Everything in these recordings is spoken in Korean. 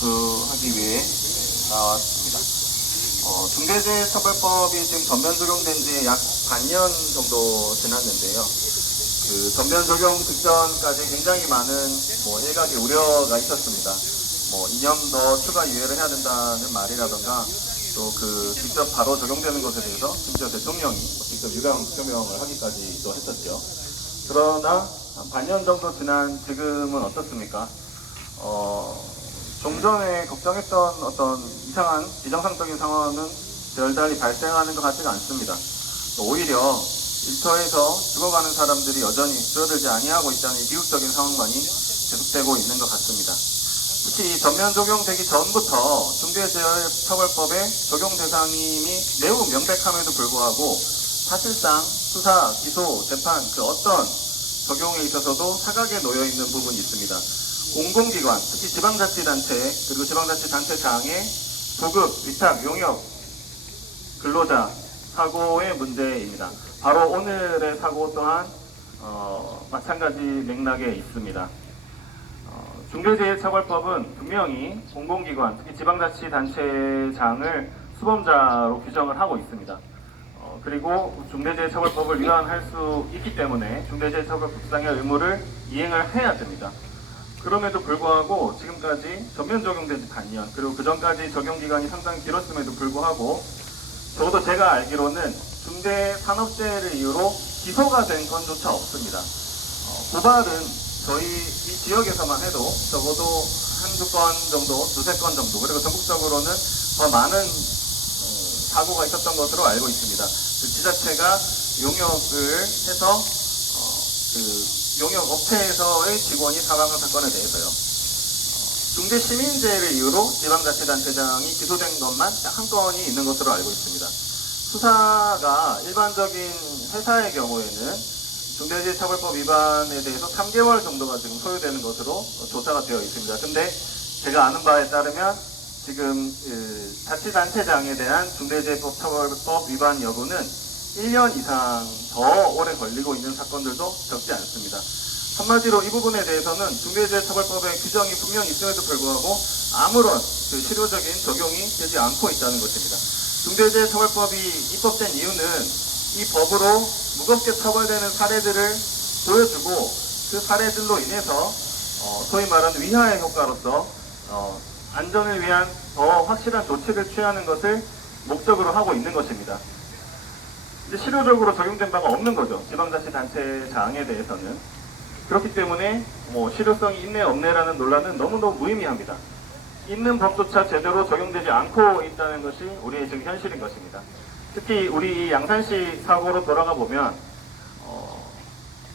발표하기 위해 나왔습니다. 중대재해처벌법이 지금 전면 적용된 지 약 반년 정도 지났는데요. 그 전면 적용 직전까지 굉장히 많은 일각의 우려가 있었습니다. 2년 더 추가 유예를 해야 된다는 말이라던가 또 그 직접 바로 적용되는 것에 대해서 심지어 대통령이 직접 유감 표명을 하기까지도 했었죠. 그러나 반년 정도 지난 지금은 어떻습니까? 좀 전에 걱정했던 어떤 이상한 비정상적인 상황은 별달리 발생하는 것 같지가 않습니다. 오히려 일터에서 죽어가는 사람들이 여전히 줄어들지 아니하고 있다는 비극적인 상황만이 계속되고 있는 것 같습니다. 특히 전면 적용되기 전부터 중대재해처벌법의 적용 대상임이 매우 명백함에도 불구하고 사실상 수사, 기소, 재판 그 어떤 적용에 있어서도 사각에 놓여 있는 부분이 있습니다. 공공기관, 특히 지방자치단체 그리고 지방자치단체장의 부급, 위탁, 용역, 근로자 사고의 문제입니다. 바로 오늘의 사고 또한 마찬가지 맥락에 있습니다. 중대재해처벌법은 분명히 공공기관, 특히 지방자치단체장을 수범자로 규정을 하고 있습니다. 그리고 중대재해처벌법을 위반할 수 있기 때문에 중대재해처벌법상의 의무를 이행을 해야 됩니다. 그럼에도 불구하고 지금까지 전면 적용된 지 반년, 그리고 그 전까지 적용기간이 상당히 길었음에도 불구하고 적어도 제가 알기로는 중대산업재해를 이유로 기소가 된 건조차 없습니다. 고발은 저희 이 지역에서만 해도 적어도 한두 건 정도, 두세 건 정도, 그리고 전국적으로는 더 많은 사고가 있었던 것으로 알고 있습니다. 그 지자체가 용역을 해서 용역 업체에서의 직원이 사망한 사건에 대해서요. 중대시민재해를 이유로 지방자치단체장이 기소된 것만 한 건이 있는 것으로 알고 있습니다. 수사가 일반적인 회사의 경우에는 중대재해처벌법 위반에 대해서 3개월 정도가 지금 소요되는 것으로 조사가 되어 있습니다. 근데 제가 아는 바에 따르면 지금 자치단체장에 대한 중대재해처벌법 위반 여부는 1년 이상 더 오래 걸리고 있는 사건들도 적지 않습니다. 한마디로 이 부분에 대해서는 중대재해처벌법의 규정이 분명히 있음에도 불구하고 아무런 실효적인 적용이 되지 않고 있다는 것입니다. 중대재해처벌법이 입법된 이유는 이 법으로 무겁게 처벌되는 사례들을 보여주고 그 사례들로 인해서 소위 말하는 위하의 효과로서 안전을 위한 더 확실한 조치를 취하는 것을 목적으로 하고 있는 것입니다. 이제 실효적으로 적용된 바가 없는 거죠. 지방자치단체장에 대해서는. 그렇기 때문에 실효성이 있네 없네라는 논란은 너무너무 무의미합니다. 있는 법조차 제대로 적용되지 않고 있다는 것이 우리의 지금 현실인 것입니다. 특히 우리 양산시 사고로 돌아가 보면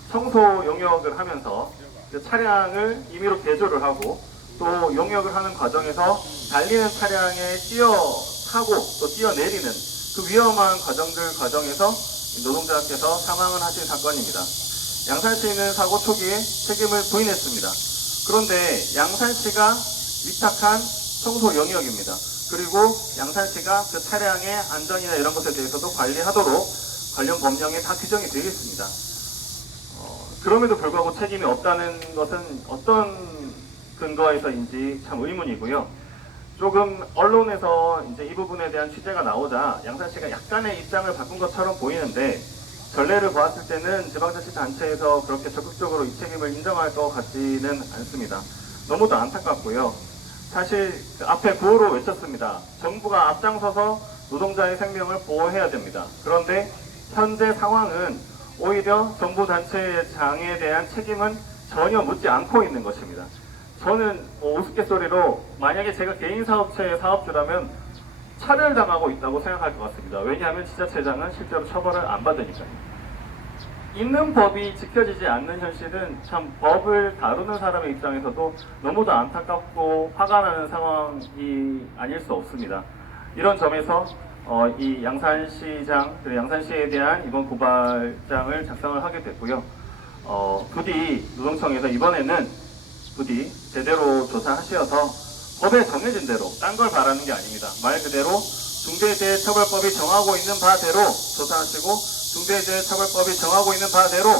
청소 용역을 하면서 그 차량을 임의로 개조를 하고 또 용역을 하는 과정에서 달리는 차량에 타고 또 뛰어내리는 그 위험한 과정에서 노동자께서 사망을 하신 사건입니다. 양산시는 사고 초기에 책임을 부인했습니다. 그런데 양산시가 위탁한 청소 영역입니다. 그리고 양산시가 그 차량의 안전이나 이런 것에 대해서도 관리하도록 관련 법령에 다 규정이 되어 있습니다. 그럼에도 불구하고 책임이 없다는 것은 어떤 근거에서인지 참 의문이고요. 조금 언론에서 이제 이 부분에 대한 취재가 나오자 양산시가 약간의 입장을 바꾼 것처럼 보이는데 전례를 보았을 때는 지방자치단체에서 그렇게 적극적으로 이 책임을 인정할 것 같지는 않습니다. 너무도 안타깝고요. 사실 앞에 구호로 외쳤습니다. 정부가 앞장서서 노동자의 생명을 보호해야 됩니다. 그런데 현재 상황은 오히려 정부 단체장에 대한 책임은 전혀 묻지 않고 있는 것입니다. 저는 우스갯소리로 만약에 제가 개인 사업체의 사업주라면 차별당하고 있다고 생각할 것 같습니다. 왜냐하면 지자체장은 실제로 처벌을 안 받으니까요. 있는 법이 지켜지지 않는 현실은 참 법을 다루는 사람의 입장에서도 너무도 안타깝고 화가 나는 상황이 아닐 수 없습니다. 이런 점에서 이 양산시장, 그리고 양산시에 대한 이번 고발장을 작성을 하게 됐고요. 부디 노동청에서 이번에는 부디 제대로 조사하셔서 법에 정해진 대로 딴 걸 바라는 게 아닙니다. 말 그대로 중대재해처벌법이 정하고 있는 바대로 조사하시고 중대재해처벌법이 정하고 있는 바대로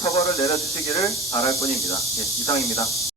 처벌을 내려주시기를 바랄 뿐입니다. 예, 이상입니다.